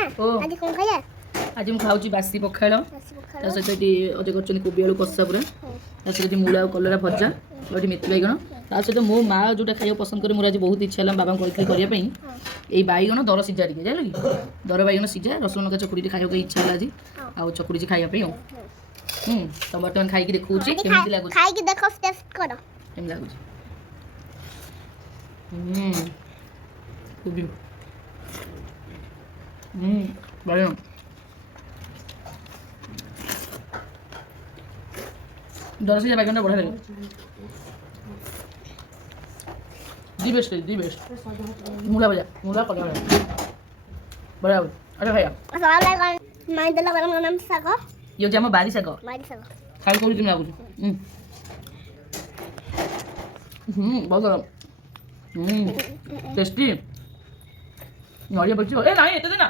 आज कौन खाया आज ମୁଁ ଖାଉଛି ବାସି ପଖାଳ ତା ସହିତ ଏଠି ଅଜୟ କରିଛନ୍ତି କୋବି ଆଳୁ କଷା ପୁରା ତା ସହିତ ମୂଳା ଆଉ କଲରା ଭଜା ଆଉ ଏଠି ମେଥି ବାଇଗଣ ତା ସହିତ ମୋ ମା ଯୋଉଟା ଖାଇବାକୁ ପସନ୍ଦ କରେ ମୋର ଆଜି ବହୁତ ଇଚ୍ଛା ହେଲା ବାବାଙ୍କୁ କହିଥିଲି କରିବା ପାଇଁ ଏଇ ବାଇଗଣ ଦର ସିଝା ଟିକେ ଜାଣିଲ କି ଦର ବାଇଗଣ ସିଝା ରସୁଣ ଲଙ୍କା ଚକୁଡ଼ିରେ ଖାଇବାକୁ ଇଚ୍ଛା ହେଲା ଆଜି ଆଉ ଚକୁଡ଼ିଛି ଖାଇବା ପାଇଁ ଆଉ ତ ବର୍ତ୍ତମାନ ଖାଇକି ଦେଖଉଛି କେମିତି ଲାଗୁଛି ଖାଇକି ଦେଖ ଟେଷ୍ଟ କର କେମିତି ଲାଗୁଛି କୋବି ବାଇଗଣ दर से बैगन बढ़िया लगे दी बेस्ट मूला भजा मूला पका बढ़िया अच्छा खाया मैं देला गरम गरम साग ये जे हम बारी साग खाई कोई दिन लागु बहुत गरम टेस्टी नड़िया पड़छ ए नहीं एते देना